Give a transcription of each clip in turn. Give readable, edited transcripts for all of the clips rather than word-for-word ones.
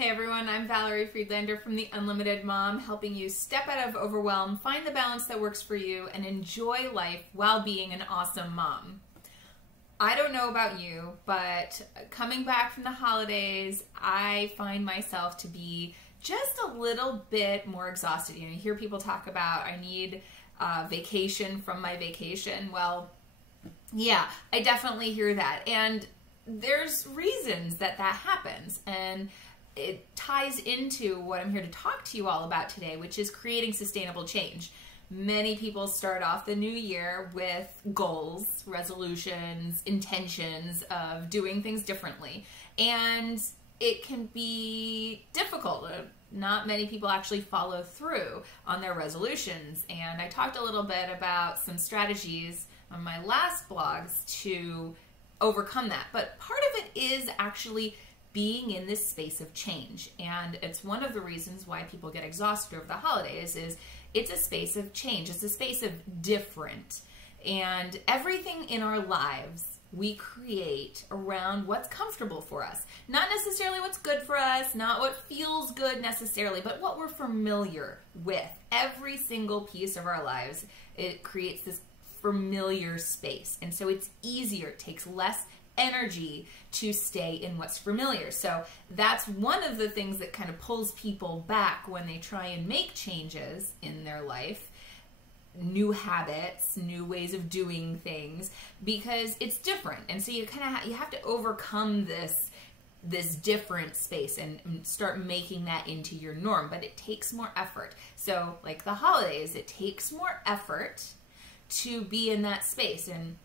Hey everyone, I'm Valerie Friedlander from The Unlimited Mom, helping you step out of overwhelm, find the balance that works for you, and enjoy life while being an awesome mom. I don't know about you, but coming back from the holidays, I find myself to be just a little bit more exhausted. You hear people talk about, I need vacation from my vacation. Well, yeah, I definitely hear that. And there's reasons that happens. And it ties into what I'm here to talk to you all about today, which is creating sustainable change. Many people start off the new year with goals, resolutions, intentions of doing things differently. And it can be difficult. Not many people actually follow through on their resolutions. And I talked a little bit about some strategies on my last blogs to overcome that. But part of it is actually being in this space of change. And it's one of the reasons why people get exhausted over the holidays is it's a space of change. It's a space of different. And everything in our lives we create around what's comfortable for us. Not necessarily what's good for us, not what feels good necessarily, but what we're familiar with. Every single piece of our lives, it creates this familiar space. And so it's easier, it takes less energy to stay in what's familiar. So that's one of the things that kind of pulls people back when they try and make changes in their life, new habits, new ways of doing things, because it's different. And so you kind of you have to overcome this different space and start making that into your norm, but it takes more effort. So like the holidays, it takes more effort to be in that space. And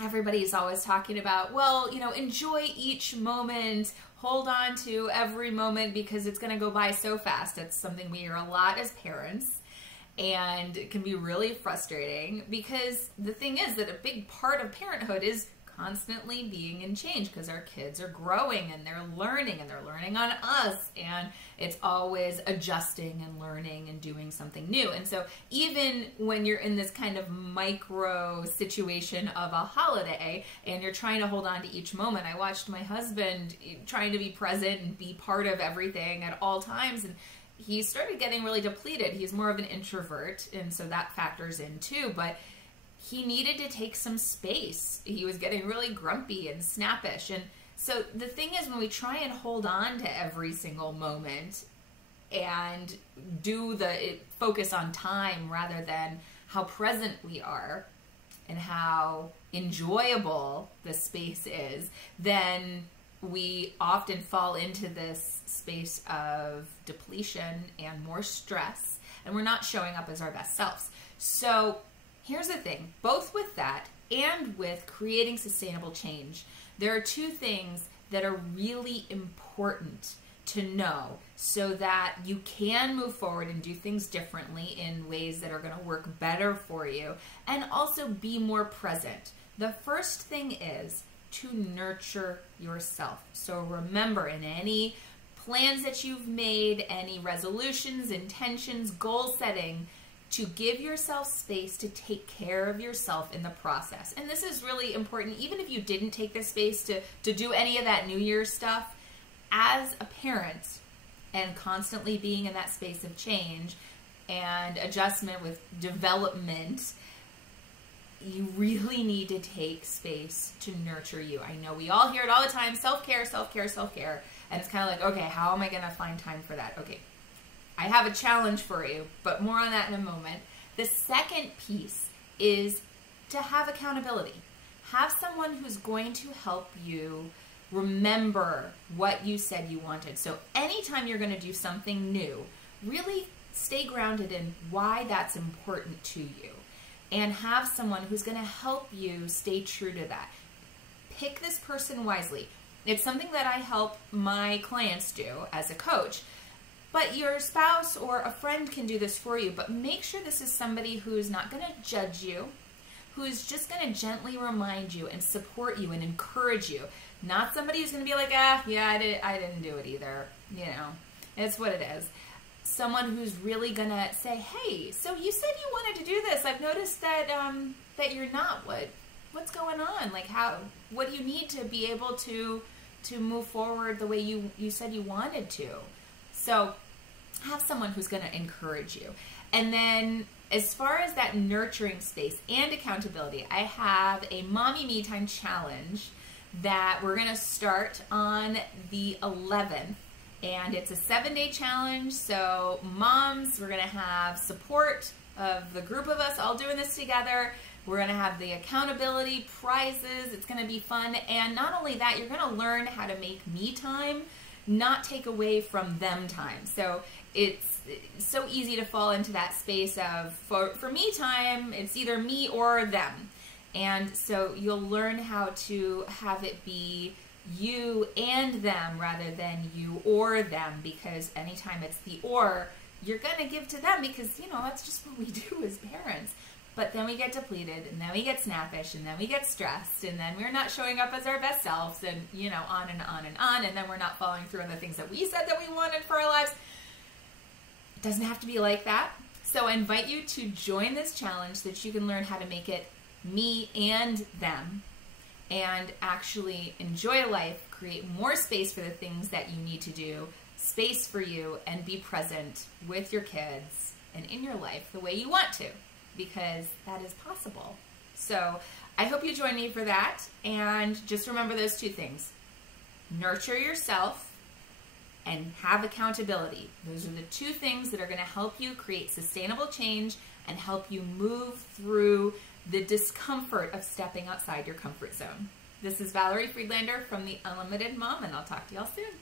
everybody's always talking about, well, enjoy each moment, hold on to every moment because it's going to go by so fast. That's something we hear a lot as parents, and it can be really frustrating because the thing is that a big part of parenthood is constantly being in change because our kids are growing and they're learning on us, and it's always adjusting and learning and doing something new. And so even when you're in this kind of micro situation of a holiday and you're trying to hold on to each moment, I watched my husband trying to be present and be part of everything at all times, and he started getting really depleted. He's more of an introvert, and so that factors in too, but he needed to take some space. He was getting really grumpy and snappish. And so the thing is, when we try and hold on to every single moment and focus on time rather than how present we are and how enjoyable the space is, then we often fall into this space of depletion and more stress, and we're not showing up as our best selves. So here's the thing, both with that and with creating sustainable change, there are two things that are really important to know so that you can move forward and do things differently in ways that are going to work better for you and also be more present. The first thing is to nurture yourself. So remember, in any plans that you've made, any resolutions, intentions, goal setting, to give yourself space to take care of yourself in the process. And this is really important, even if you didn't take the space to do any of that New Year's stuff. As a parent and constantly being in that space of change and adjustment with development, you really need to take space to nurture you. I know we all hear it all the time, self-care, self-care, self-care. And it's kind of like, okay, how am I going to find time for that? Okay, I have a challenge for you, but more on that in a moment. The second piece is to have accountability. Have someone who's going to help you remember what you said you wanted. So anytime you're going to do something new, really stay grounded in why that's important to you, and have someone who's going to help you stay true to that. Pick this person wisely. It's something that I help my clients do as a coach. But your spouse or a friend can do this for you, but make sure this is somebody who's not going to judge you, who's just going to gently remind you and support you and encourage you. Not somebody who's going to be like, yeah, I didn't do it either. It's what it is. Someone who's really going to say, hey, so you said you wanted to do this. I've noticed that that you're not. What's going on? Like, what do you need to be able to move forward the way you said you wanted to. So have someone who's going to encourage you. And then as far as that nurturing space and accountability, I have a Mommy Me Time challenge that we're going to start on the 11th. And it's a 7-day challenge. So moms, we're going to have support of the group of us all doing this together. We're going to have the accountability prizes. It's going to be fun. And not only that, you're going to learn how to make me time not take away from them time. So it's so easy to fall into that space of, for me time, it's either me or them. And so you'll learn how to have it be you and them rather than you or them, because anytime it's the or, you're going to give to them because, you know, that's just what we do as parents. But then we get depleted, and then we get snappish, and then we get stressed, and then we're not showing up as our best selves, and, you know, on and on and on, and then we're not following through on the things that we said that we wanted for our lives. It doesn't have to be like that. So I invite you to join this challenge so that you can learn how to make it me and them, and actually enjoy life, create more space for the things that you need to do, space for you, and be present with your kids and in your life the way you want to, because that is possible. So I hope you join me for that, and just remember those two things. Nurture yourself and have accountability. Those are the two things that are going to help you create sustainable change and help you move through the discomfort of stepping outside your comfort zone. This is Valerie Friedlander from The Unlimited Mom, and I'll talk to y'all soon.